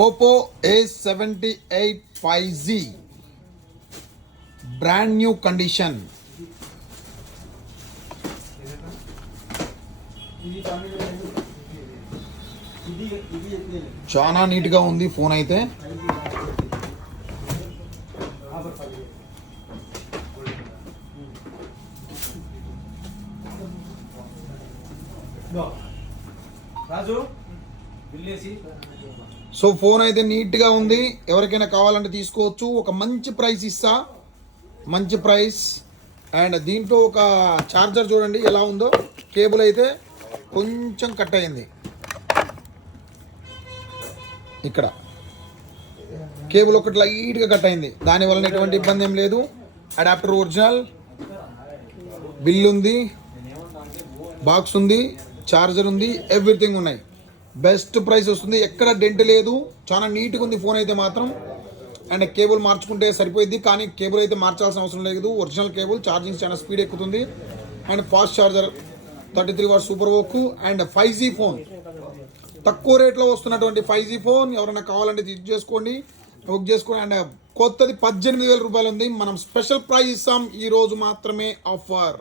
Oppo A78 5Z, brand new condition. చాలా నీట్గా ఉంది ఫోన్ అయితే. సో ఫోన్ అయితే నీట్గా ఉంది. ఎవరికైనా కావాలంటే తీసుకోవచ్చు. ఒక మంచి ప్రైస్ ఇస్తా, మంచి ప్రైస్. అండ్ దీంట్లో ఒక ఛార్జర్ చూడండి ఎలా ఉందో. కేబుల్ అయితే కొంచెం కట్ అయింది, ఇక్కడ కేబుల్ ఒకటి లైట్గా కట్ అయింది. దానివల్ల ఎటువంటి ఇబ్బంది ఏం లేదు. అడాప్టర్ ఒరిజినల్, బిల్ ఉంది, బాక్స్ ఉంది, ఛార్జర్ ఉంది, ఎవ్రీథింగ్ ఉన్నాయి. బెస్ట్ ప్రైస్ వస్తుంది, ఎక్కడ డెంట్ లేదు. చాలా నీట్గా ఉంది ఫోన్ అయితే మాత్రం. అండ్ కేబుల్ మార్చుకుంటే సరిపోయింది, కానీ కేబుల్ అయితే మార్చాల్సిన అవసరం లేదు. ఒరిజినల్ కేబుల్, ఛార్జింగ్ చాలా స్పీడ్ ఎక్కుతుంది. And fast charger, 33 what super work. And 5G phone, తక్కువ రేట్లో వస్తున్నటువంటి 5G ఫోన్ ఎవరైనా కావాలంటే చేసుకోండి, బుక్ చేసుకోండి. అండ్ కొత్తది 18,000 రూపాయలు ఉంది. మనం స్పెషల్ ప్రైస్ ఇస్తాం, ఈరోజు మాత్రమే ఆఫర్.